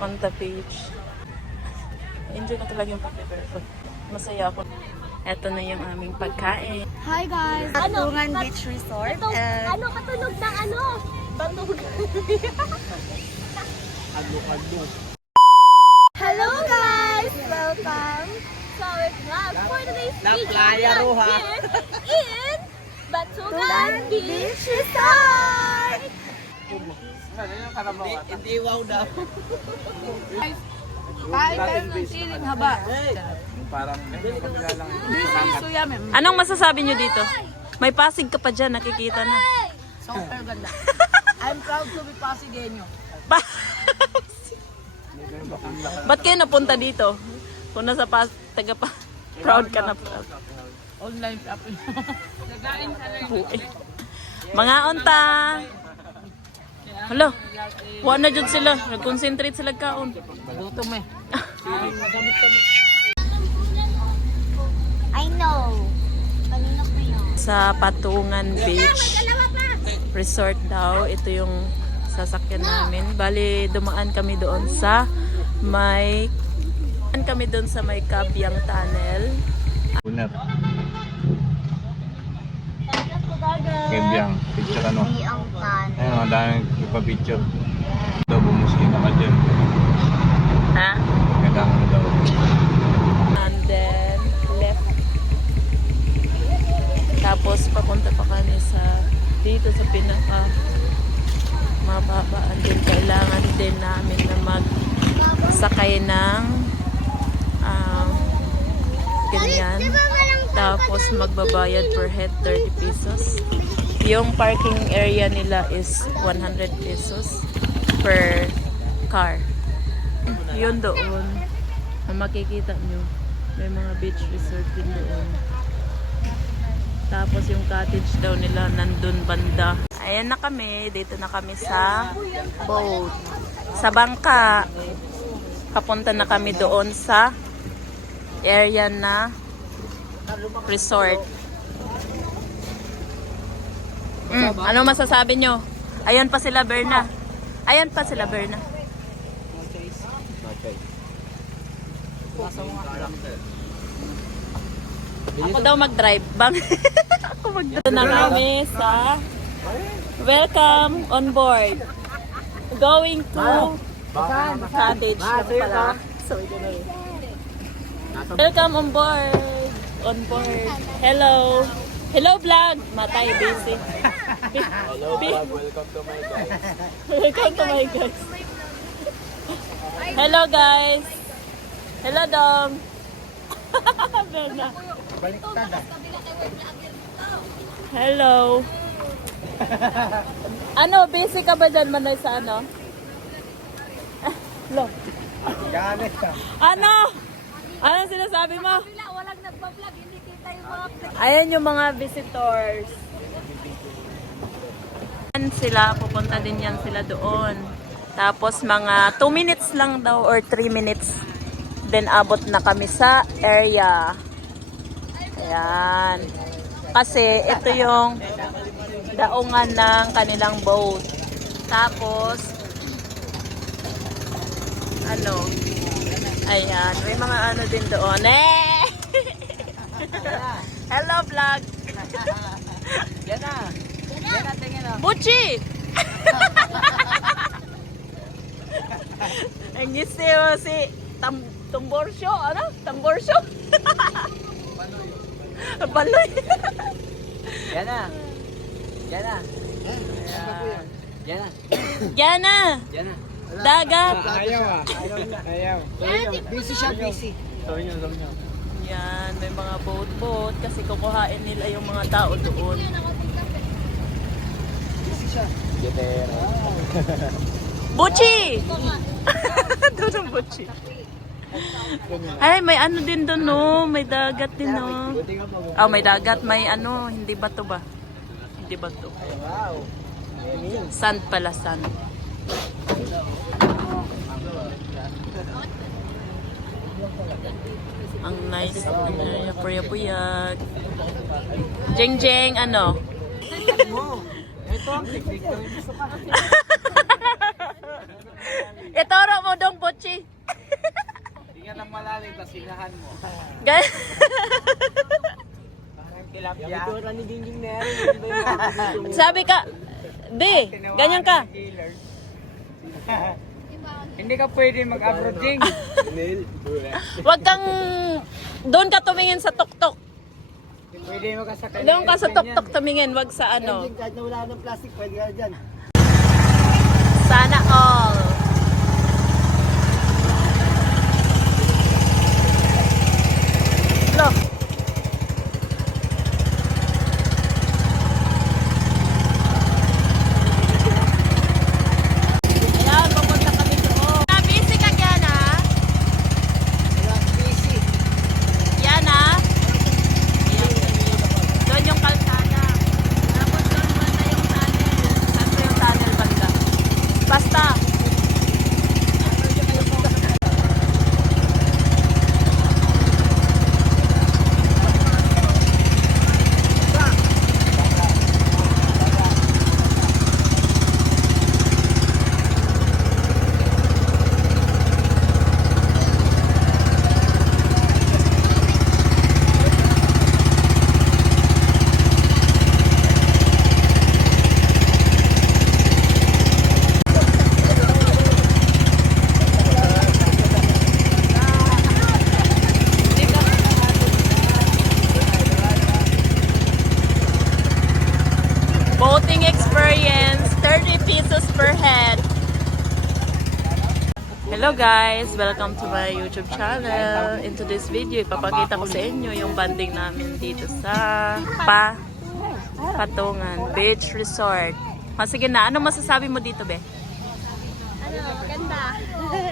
on the beach. Enjoy ko talaga yung pag-barefoot. Masaya ako. Ito na yung aming pagkain. Hi guys! Patungan Beach Resort. Ano katunog ng ano? Batugan. Hello guys! Welcome! So it's vlog for today's La video. Playa We are Roja. here in Batugan Beach Resort! Hindi wow daw. Kain tayo ng siling haba. Anong masasabi nyo dito? May Pasig ka pa dyan, nakikita na. Super ganda. I'm proud to be Pasigenyo. Ba't kayo napunta dito? Kung nasa taga pa, proud ka na proud. Online shopping. Mga onta! Hala, wala na dyan sila. Nag-concentrate sila kaon. Gutom eh. I know. Kanina pa yun. Sa Patungan Beach Resort daw. Ito yung sasakyan namin. Bali, dumaan kami doon sa may Kabyang Tunnel. Uner. Kabyang. Picture ano? Ang tan. Ayun, ang daming ipapicture. Daw, bumusina ka dyan. Ha? Magandang daw. And then, left. Tapos, papunta pa kami dito sa pinaka mababa. And then, kailangan din namin na magsakay ng ganyan. Tapos, magbabayad per head 30 pesos. Yung parking area nila is 100 pesos per car. Yun doon. Ang makikita nyo, may mga beach resort din doon. Tapos yung cottage daw nila nandun banda. Ayan na kami. Dito na kami sa boat. Sa bangka. Papunta na kami doon sa area na resort. Ano masasabi nyo? Ayan pa sila Berna. Ayan pa sila Berna. Ako daw mag-drive. Bang? Ako mag-drive. Na kami sa welcome on board. Going to cottage lang pala. So, welcome on board. On board. Hello. Hello vlog. Matay busy. Hello vlog. Welcome to my guys. Welcome to my guys. Hello guys. Hello Dom. Bena. Hello. Ano, busy ka ba dyan manay sa ano? Lo. Galit ka. Ano? Ano sinasabi mo? Walang nagpa-vlog, hindi kita yung mga Ayan yung mga visitors. Sila, pupunta din yan sila doon. Tapos mga 2 minutes lang daw or 3 minutes. Then abot na kami sa area. Ayan. Kasi ito yung daungan ng kanilang boat. Tapos, ano, ayan, may mga ano din doon. Hello vlog. Yan na. Yan na, tingin na. Buchi! Ang giseo si Tamborsyo, ano? Tamborsyo? Baloy. Yan na. Yan na. Yan na. Yan na. Yan na. Dagat. Ayaw ah. Ayaw. Busy siya, busy. Sabi niyo. Yan, may mga boat kasi kukuhain nila yung mga tao doon. Busy siya. Gitero. Buchi! Doon ang Buchi. Ay, may ano din doon, no? May dagat din, no? Oh, may dagat. May ano, hindi bato ba? Hindi bato. Wow. Sand pala, sand. Ang nice ng area, puyag-puyag. Jeng, ano? Ito ang technique ko. Itoro mo dong, Buchi. Chi. Hindi nga lang malalim, tas hinahan mo. Gan- Parang tilapia. ni Dingjing na yan. Sabi ka, Be, ganyan ka. Hindi ka pwede mag-abroading. Huwag kang, doon ka tumingin sa tuktok. Pwede mo ka sa kanya. Doon ka sa tuktok tumingin, wag sa ano. Kahit na wala ng plastic, pwede ka dyan. Sana all. Look. Ayan, pupunta kami doon. Busy ka, Yana? Busy. Yana? Ayan, doon yung kalsada. Tapos doon banda yung tunnel. Saan yung tunnel banda? Basta. Boating experience, 30 pesos per head. Hello guys! Welcome to my YouTube channel. In today's video, ipapakita ko sa inyo yung banding namin dito sa Patungan Beach Resort. O, sige na, ano masasabi mo dito, Be? Ganda.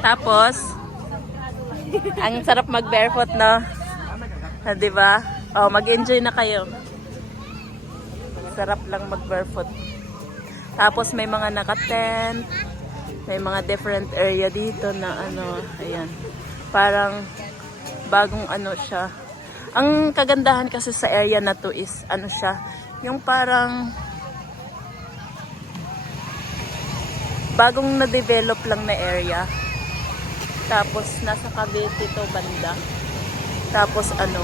Tapos, ang sarap mag-barefoot, no? Diba? O, mag-enjoy na kayo. Sarap lang mag-barefoot. Tapos may mga naka-tent, may mga different area dito na ano, ayan. Parang bagong ano siya. Ang kagandahan kasi sa area na to is ano siya, yung parang bagong na-develop lang na area. Tapos nasa Cavite to banda. Tapos ano,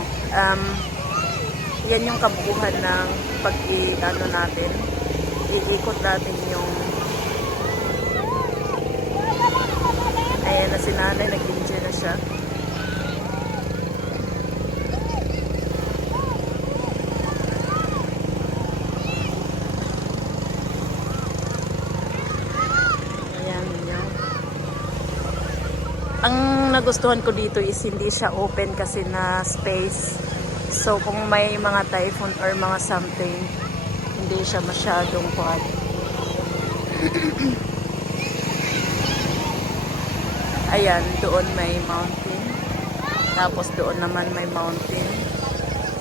yan yung kabuuhan ng pag-i-ano natin, iikot natin yung ayan na si nanay, nag-enjoy na siya. Ayan yun. Ang nagustuhan ko dito is hindi siya open kasi na space. So, kung may mga typhoon or mga something, hindi siya masyadong kuwan. Ayan, doon may mountain. Tapos doon naman may mountain.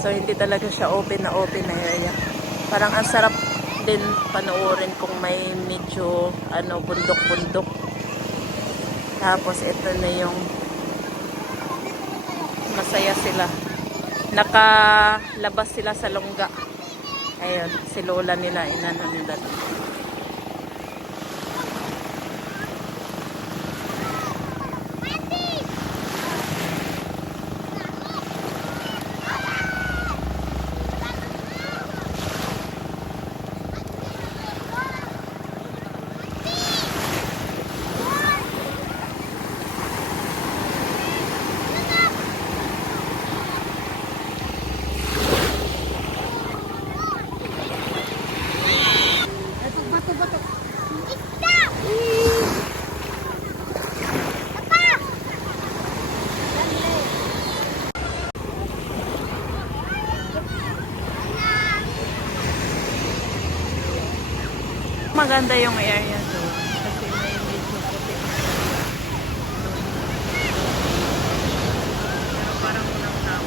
So, hindi talaga siya open na area. Parang ang sarap din panoorin kung may medyo ano, bundok-bundok. Tapos, ito na yung masaya sila. Nakalabas sila sa lungga. Ayun, si lola nila, inano nila. Maganda yung area doon kasi may medyo puti. Pero parang walang tao.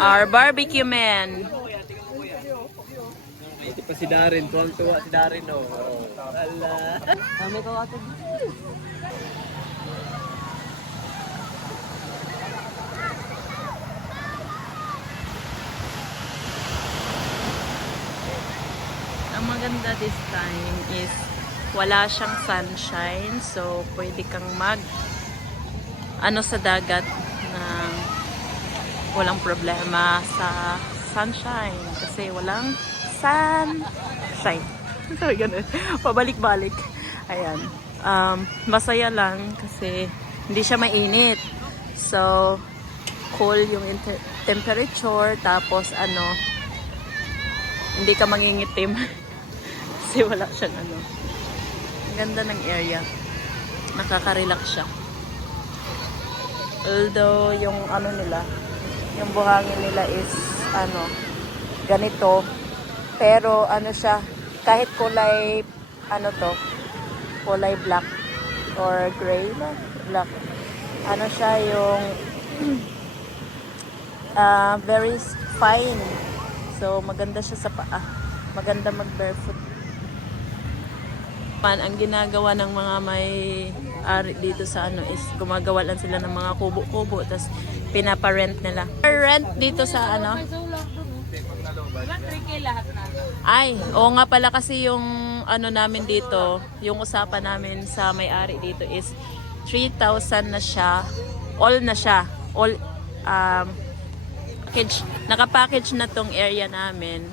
Our barbecue man. Ito pa si Darin, tuwang-tuwa si Darin, oh. Ala. Kami ko ato. Ang maganda this time is wala siyang sunshine. So, pwede kang sa dagat na walang problema sa sunshine. Kasi walang sunshine. So, ganun. Pabalik-balik. Ayan. Masaya lang kasi hindi siya mainit. So, cool yung temperature. Tapos, hindi ka mangingitim. Kasi wala siyang Ang ganda ng area. Nakaka-relax siya. Although, yung nila, yung buhangin nila is, ganito. Pero, siya, kahit kulay, kulay black or gray, black. Siya yung, very fine. So, maganda siya sa paa. Maganda mag-barefoot. Ang ginagawa ng mga may ari dito sa is gumagawa lang sila ng mga kubo-kubo tapos pinaparent nila. Rent dito sa Ay, oo nga pala kasi yung namin dito, yung usapan namin sa may-ari dito is 3,000 na siya. All na siya. All package, naka-package na tong area namin.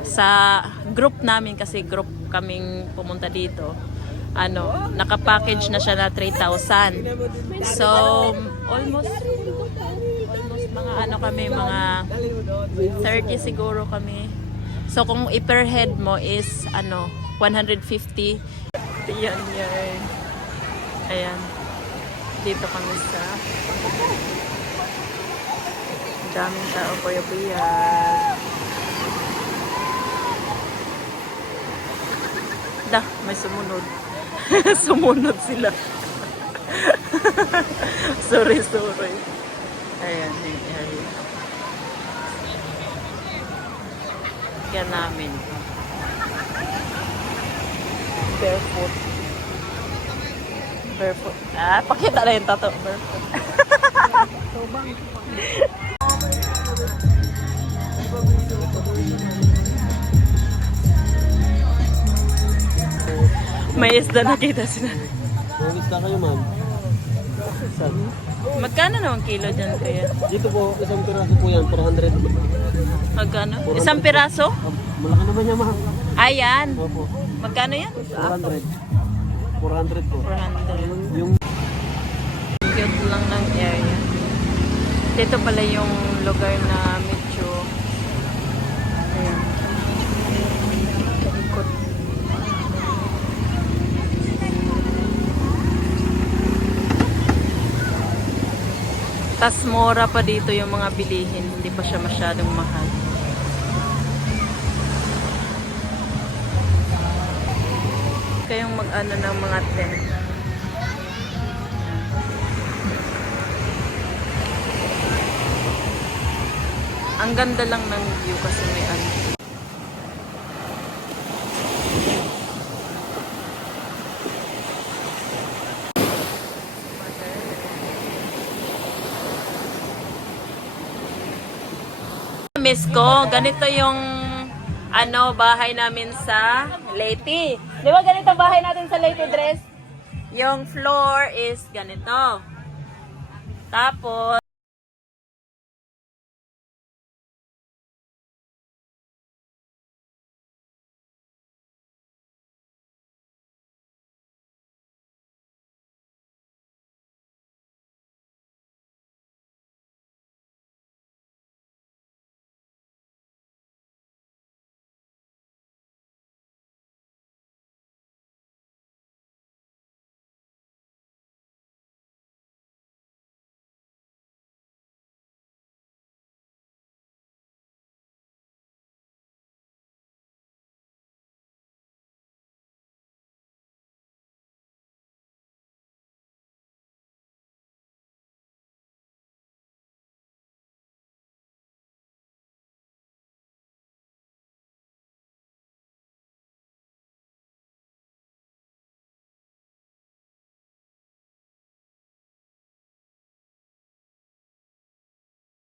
Sa group namin kasi group kaming pumunta dito. Naka-package na siya na 3,000. So, almost mga kami, mga 30 siguro kami. So, kung per head mo is 150. Ayan, yan. Ayan. Dito kami sa daming tao, kuya-kuya. May sumunod. Sumunod sila. Sorry. Ayan, yung area. Yan namin. Barefoot. Pakita na yung tato. Barefoot. May isda nakita sila. May isda kayo, ma'am? Saan? Magkano naman kilo dyan, kuya? Dito po, isang piraso po yan, 400. Magkano? Isang piraso? Malaki naman yan, ma'am. Ayan. Opo. Magkano yan? 400. 400 po. 400. Yung Cute lang ng area. Dito pala yung lugar na medyo ayan. Ikot. Tas mura pa dito yung mga bilihin. Hindi pa siya masyadong mahal. Kayong mag-ano ng mga tent. Ang ganda lang ng view kasi may Miss ko, ganito yung bahay namin sa Leyte. Di ba ganito bahay natin sa Leyte, Dress? Yung floor is ganito. Tapos